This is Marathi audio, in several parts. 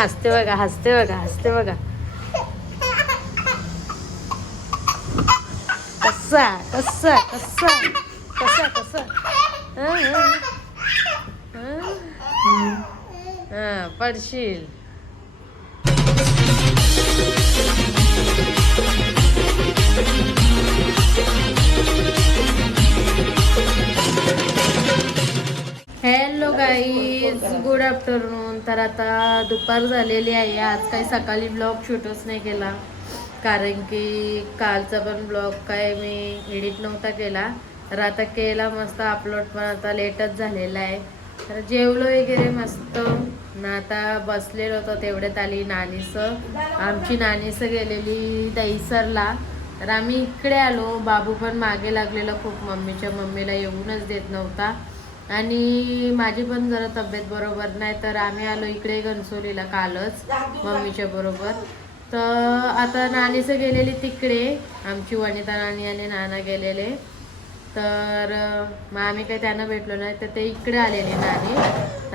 हसते बघा हसते बघा हसते बघा कसा कसा कसा कसा कसा हं, हं. हं? हं, हॅलो गाईज गुड आफ्टरनून तर आता दुपार झालेली आहे. आज काही सकाळी ब्लॉग शूटच नाही केला. कारण की कालचा पण ब्लॉग काय मी एडिट नव्हता केला. तर आता केला मस्त अपलोड पण आता लेटच झालेला आहे. तर जेवलो वगैरे मस्त. ना आता बसलेलो होतो तेवढ्यात आली नानीसं. आमची नानीसं गेलेली दहीसरला. तर आम्ही इकडे आलो. बाबू पण मागे लागलेला खूप. मम्मीच्या मम्मीला येऊनच देत नव्हता. आणि माझी पण जरा तब्येत बरोबर नाही तर आम्ही आलो इकडे घनसोलीला कालच मम्मीच्या बरोबर. तर आता नानीचं गेलेली तिकडे आमची वनिता नानी आणि नाना गेलेले. तर मग आम्ही काही त्यांना भेटलो नाही तर ते इकडे आलेले नानी.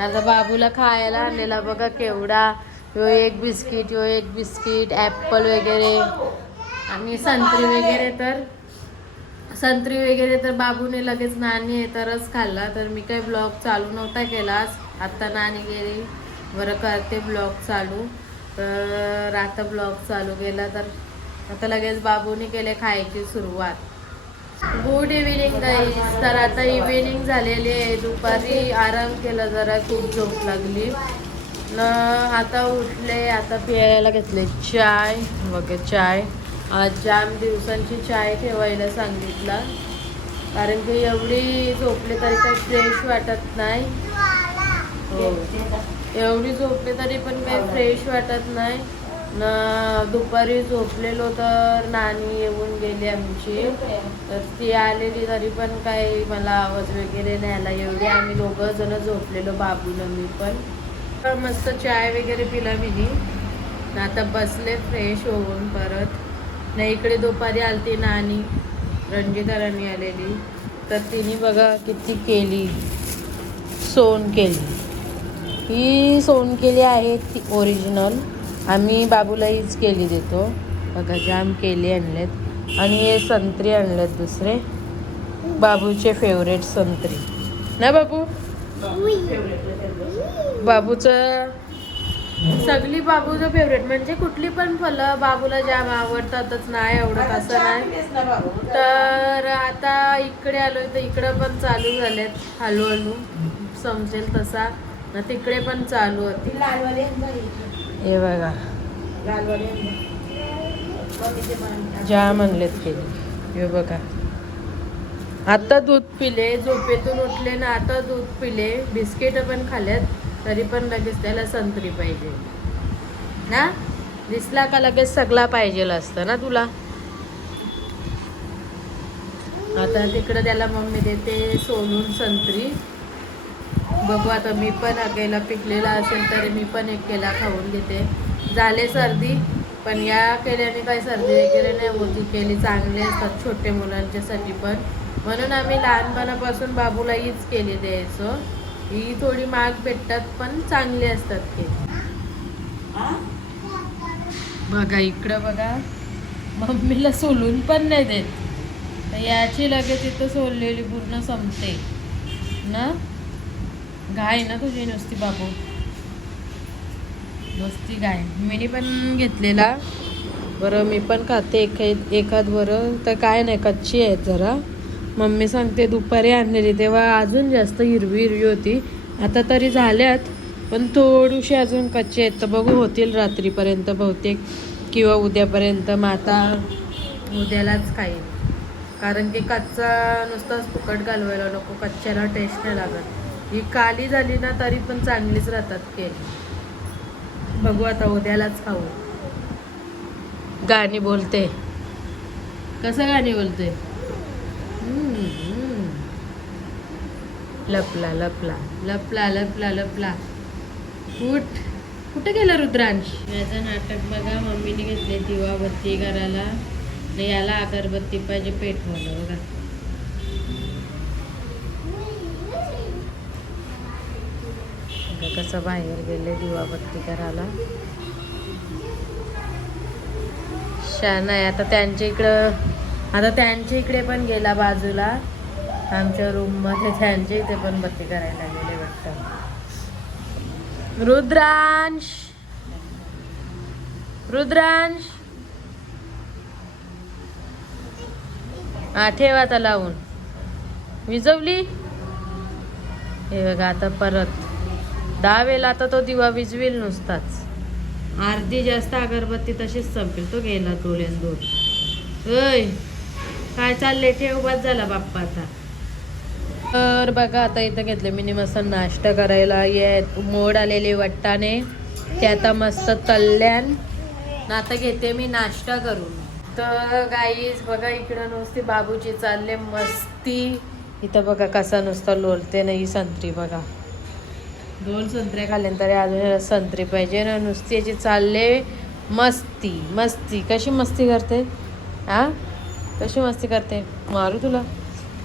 आता बाबूला खायला आणलेला बघा केवढा यो एक बिस्किट यो एक बिस्किट ॲपल वगैरे. आणि संत्री वगैरे तर संत्री वगैरे तर बाबूने लगेच नाणी आहे तरच खाल्ला. तर मी काही ब्लॉग चालू नव्हता केला आत्ता नाणी गेली. बरं करते ब्लॉग चालू. तर आता ब्लॉग चालू केला तर आता लगेच बाबूने केले खायची सुरुवात. गुड इव्हिनिंग गाईज तर आता इव्हिनिंग झालेली आहे. दुपारी आराम केला जरा खूप झोप लागली. न आता उठले. आता प्यायला घेतले. चाय. बघा चाय. जाम दिवसांची चाय ठेवायला सांगितला. कारण की एवढी झोपले तरी काही फ्रेश वाटत नाही. हो. एवढी झोपले तरी पण काही फ्रेश वाटत नाही. ना दुपारी झोपलेलो तर नानी येऊन गेली आमची. तर ती आलेली तरी पण काही मला आवाज वगैरे नाही आला आम्ही दोघं जण झोपलेलो बाबून मी पण. मस्त चाय वगैरे पिला मी. आता बसले फ्रेश होऊन परत. नाही इकडे दुपारी आलती नानी. रंजिता राणी आलेली. तर तिने बघा किती केली. सोन केली. ही सोन केली आहे ती ओरिजिनल आम्ही बाबूला हीच केली देतो. बघा जाम केली आणलेत. आणि हे संत्री आणलेत दुसरे. बाबूचे फेवरेट संत्री. ना बाबू? बाबूचं सगळी बाबूचं फेवरेट म्हणजे कुठली पण फळं बाबूला जाम आवडतातच नाही. आवडत असं नाही तर आता इकडे आलोय तर इकडं पण चालू झालेत हळूहळू. समजेल तसा. ना तिकडे पण चालू होती. हे बघा. जाम आणलेत केली हे बघा. आता दूध पिले झोपेतून उठले ना आता दूध पिले बिस्किट पण खाल्यात तरी पण लगेच त्याला संत्री पाहिजे. ना दिसला का लगेच सगळा पाहिजे असतं ना तुला? आता तिकडं त्याला मम्मी देते सोलून संत्री. बघू आता मी पण अकेला पिकलेला असेल तरी मी पण एक केला खाऊन घेते. झाले सर्दी पण या केल्याने काही सर्दी वगैरे नाही होती. केली चांगले असतात छोटे मुलांच्यासाठी पण. म्हणून आम्ही लहानपणापासून बाबूला हीच केली द्यायचो. ही थोडी महाग भेटतात पण चांगली असतात केली बघा इकडं बघा. मम्मीला सोलून पण नाही देत. तर याची लगेच इथं सोललेली पूर्ण संपते. ना? गाय ना तुझी नुसती बाबू. नुसती गाय मीनी पण घेतलेला. बरं मी पण खाते एखाद एखाद बरं. तर काय नाही कच्ची आहेत जरा. मम्मी सांगते दुपारी आणलेली. तेव्हा अजून जास्त हिरवी हिरवी होती. आता तरी झाल्यात पण थोडीशी अजून कच्चे आहेत. तर बघू होतील रात्रीपर्यंत बहुतेक किंवा उद्यापर्यंत. माता उद्यालाच खाईल कारण की कच्चा नुसताच फुकट घालवायला नको. कच्च्याला टेस्ट नाही लागत. ही काली झाली ना तरी पण चांगलीच राहतात केली बघू आता उद्यालाच खाऊ. गाणी बोलते. कसं गाणी बोलते? लपला लपला. लपला लपला लपला. उठ. कुठे गेला रुद्रांश? याचं नाटक बघा. मम्मीने घेतले दिवाबत्ती करायला. आणि याला अगरबत्ती पाहिजे पेटवायला बघा. बघा कसं बाहेर गेले दिवाबत्ती करायला. शान आहे. आता त्यांच्या इकडं आता त्यांच्या इकडे पण गेला बाजूला. आमच्या रूममध्ये त्यांच्या इथे पण बत्ती करायला गेले वाटतं. रुद्रांश! रुद्रांश! हा ठेवा आता लावून. विजवली? हे बघा आता परत. दहा वेळेला आता तो दिवा विजवेल नुसताच. अर्धी जास्त अगरबत्ती तशीच संपेल. तो गेला तोलेन दोन. ऐ काय चाललंय? ठेव बस झाला बाप्पा आता. तर बघा आता इथं घेतले मी मस्त नाश्ता करायला. ये मोड आलेले वट्टाने. ते आता मस्त तल्ल्यान आता घेते मी नाश्ता करून. तर गाईज बघा इकडं नुसती बाबूची चालले मस्ती. इथं बघा कसा नुसता लोलते ना ही संत्री बघा. दोन संत्रे खाल्ले तरी अजून संत्री पाहिजे ना. नुसती याची चालले मस्ती. मस्ती. कशी मस्ती करते? हा कशी मस्ती करते? मारू तुला?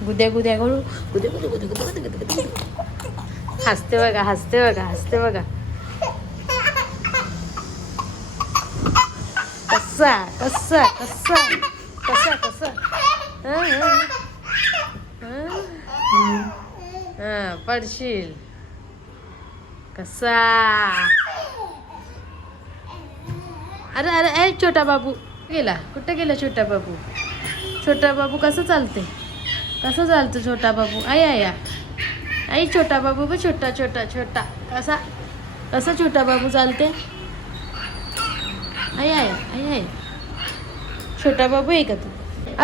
गुद्या गुद्या करू गुद्या गुद्या गुद्या गुद्या गुद्या गुद्या हसते बघा हसते बघा हसते बघा. कसा कसा कसा कसा कसा. हा, पडशील. कसा. अरे अरे ए छोटा बाबू. गेला. कुठं गेला छोटा बाबू? छोटा बाबू कसं चालते कसं चालतं छोटा बाबू? आई आया आई. छोटा बाबू ब छोटा छोटा छोटा. कसा? कसा छोटा बाबू चालते आई आया आई आय छोटा बाबू आहे का तू?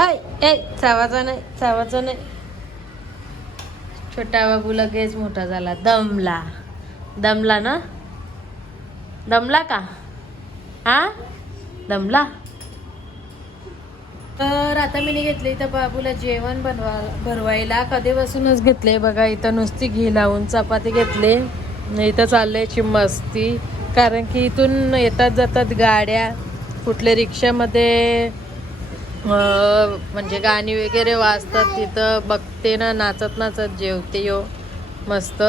आय ऐ चावाचा नाही चावाचा नाही. छोटा बाबू लगेच मोठा झाला. दमला. दमला ना? दमला का? हा? दमला? तर आता मी घेतले इथं बाबूला जेवण बनवा भरवायला. कधीपासूनच घेतले बघा इथं नुसती घी लावून चपाती घेतले. इथं चालले मस्ती. कारण की इथून येतात जातात गाड्या. कुठल्या रिक्षामध्ये म्हणजे गाणी वगैरे वाजतात तिथं बघते ना नाचत नाचत जेवते यो हो. मस्त.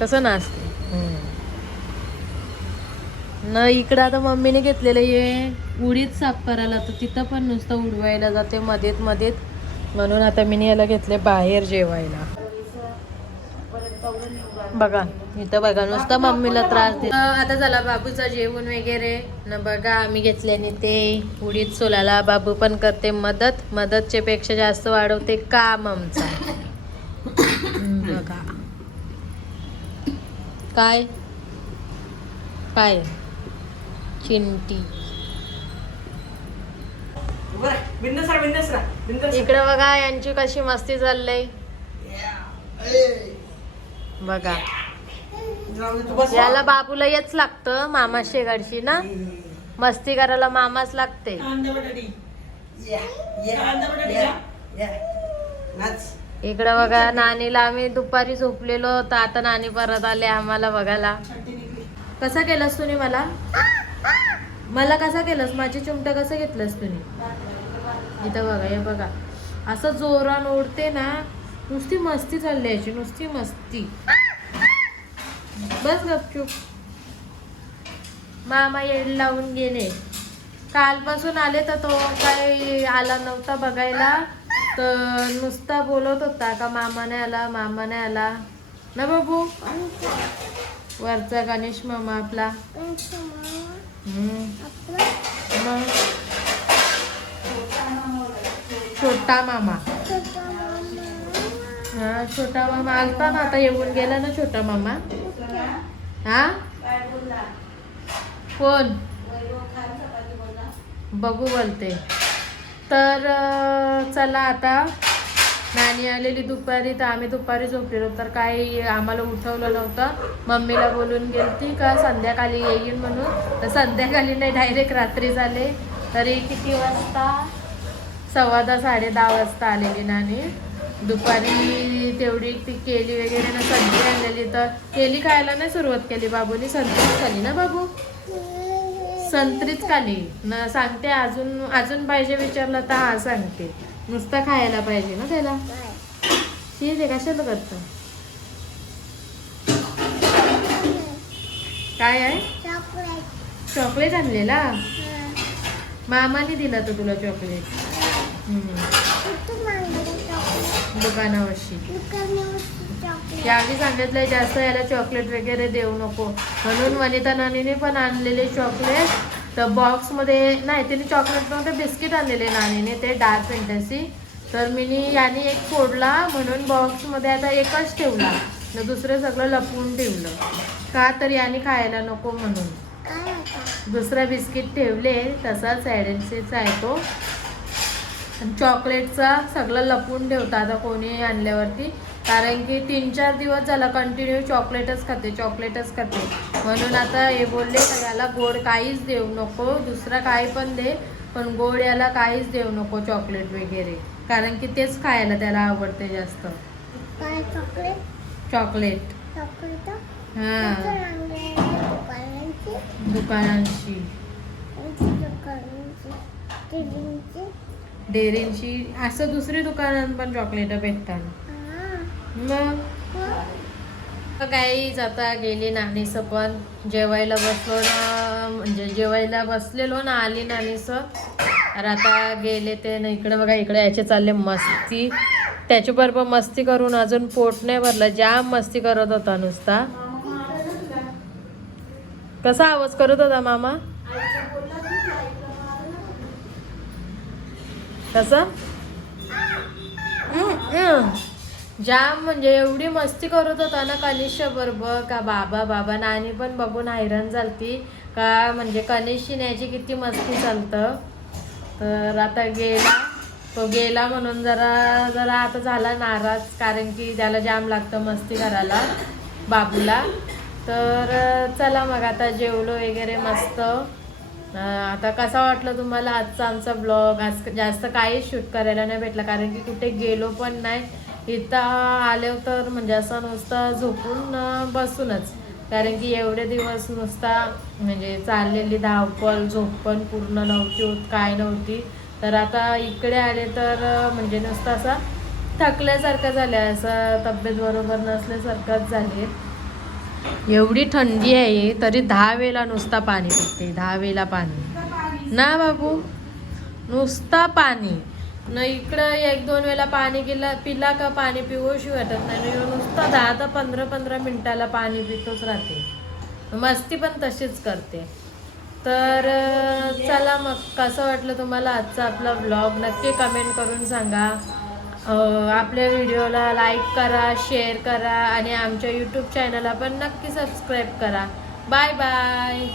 कसं नाचते? न इकडं आता मम्मीने घेतलेलं ये उडीत साफ करायला तर तिथं पण नुसतं उडवायला जाते मध्येत मध्येत म्हणून आता मी याला घेतले बाहेर जेवायला. बघा इथं बघा नुसतं मम्मीला त्रास दे आता झाला बाबूचा जेवण वगैरे. न बघा आम्ही घेतल्याने ते उडीत सोलाला बाबू पण करते मदत. मदतचे पेक्षा जास्त वाढवते काम आमचा. बघा. काय? काय चिंटी. इकडे बघा यांची कशी मस्ती चाललंय. बघा. याला बाबूला येच लागतं मामा शेगाडशी ना? मस्ती करायला मामाच लागते. इकडं बघा नानीला आम्ही दुपारी झोपलेलो तर आता नानी परत आले आम्हाला बघायला. कसा केलास तुम्ही मला? मला कसा केलंस? माझी चिमटा कसं घेतलंस तुम्ही इथं बघा हे बघा. असं जोरान ओढते ना नुसती मस्ती चालली याची नुसती मस्ती. बस गपचूप. मामा येड लावून गेले. कालपासून आले तर तो काही आला नव्हता बघायला तर नुसता बोलत होता का मामा नाही आला मामा नाही आला. ना बाबू? वरचा गणेश मामा आपला. छोटा मामा. हा छोटा मामा. आलता ना आता येऊन गेला ना छोटा मामा? हा? कोण? बघू बोलते. तर चला आता. नानी आलेली दुपारी तर आम्ही दुपारी झोपलेलो. तर काही आम्हाला उठवलं नव्हतं. मम्मीला बोलून गेलती का संध्याकाळी येईल म्हणून. तर संध्याकाळी नाही डायरेक्ट रात्री झाले. तरी किती वाजता? सव्वा दहा साडे दहा वाजता आलेली नानी. दुपारी तेवढी ती केली वगैरे ना संधी आणलेली. तर केली खायला नाही सुरुवात केली बाबूनी. संत्रीच खाली ना बाबू? संत्रीच खाली. न सांगते अजून अजून पाहिजे विचारलं तर हा सांगते. नुसतं खायला पाहिजे ना त्याला? ठीक आहे कशाला करतं? काय आहे? चॉकलेट. चॉकलेट आणलेला? मामाने दिला तो तुला चॉकलेट. दुकानावरशी. यावी सांगितलंय जास्त याला चॉकलेट वगैरे देऊ नको. म्हणून वनिता नानीने पण आणलेले चॉकलेट. तर बॉक्समध्ये नाही तिने चॉकलेट नव्हते बिस्किट आणलेले नानीने ते डार्क फॅन्टसी तर मी याने एक फोडला म्हणून बॉक्समध्ये आता एकच ठेवला. न दुसरं सगळं लपवून ठेवलं. का तर याने खायला नको म्हणून. दुसरं दुसरा बिस्किट ठेवले तसाच ॲडन्सीचा आहे तो. चॉकलेटचा सगळं लपून ठेवता आता कोणी आणल्यावरती. कारण की तीन चार दिवस झाला कंटिन्यू चॉकलेटच खाते चॉकलेटच खाते. म्हणून आता हे बोलले का याला गोड काहीच देऊ नको दुसरा काही पण दे पण गोड याला काहीच देऊ नको चॉकलेट वगैरे. कारण की तेच खायला त्याला आवडते जास्त. काय चॉकलेट चॉकलेट हां. दुकानांची? डेअरींची? असं दुसरी दुकानात पण चॉकलेट भेटतात. मग? काहीच आता गेली नानीस पण. जेवायला बसलो ना म्हणजे जेवायला बसलेलो ना आली नानीस. तर आता गेले ते ना इकडे बघा इकडे याचे चालले मस्ती. त्याच्या बरोबर मस्ती करून अजून पोट नाही भरलं. जाम मस्ती करत होता नुसता. कसा आवाज करत होता मामा? कसं? जाम म्हणजे एवढी मस्ती करत होता ना कनिष्या बरोबर का बाबा बाबा नानी पण बघून हैराण झालती. का म्हणजे कनिष्ठी न्यायची किती मस्ती चालतं. तर आता गेला तो गेला म्हणून जरा जरा आता झाला नाराज कारण की त्याला जाम लागतं मस्ती करायला बाबूला. तर चला मग आता जेवलो वगैरे मस्त. आता कसा वाटलं तुम्हाला आजचा आमचा ब्लॉग आज जास्त काहीच शूट करायला नाही भेटला कारण की कुठे गेलो पण नाही. इथं आले तर म्हणजे असं नुसतं झोपून बसूनच. कारण की एवढे दिवस नुसता म्हणजे चाललेली धावपळ झोप पण पूर्ण नव्हती होत काय नव्हती. तर आता इकडे आले तर म्हणजे नुसतं असं थकल्यासारखं झालं असं तब्येत बरोबर नसल्यासारखंच झाले एवढी थंडी आहे तरी दहा वेळेला नुसता पाणी पिते. दहा वेळेला पाणी. ना बाबू? नुसता पाणी. न इकडं एक दोन वेळेला पाणी गेला पिला का पाणी पिऊशी वाटत नाही. नुसतं दहा ते पंधरा पंधरा मिनिटाला पाणी पितोच राहते. मस्ती पण तशीच करते. तर चला मग. कसं वाटलं तुम्हाला आजचा आपला ब्लॉग नक्की कमेंट करून सांगा. आपल्या व्हिडिओला लाईक करा शेअर करा आणि आमच्या यूट्यूब चॅनलला पण नक्की सबस्क्राईब करा. Bye bye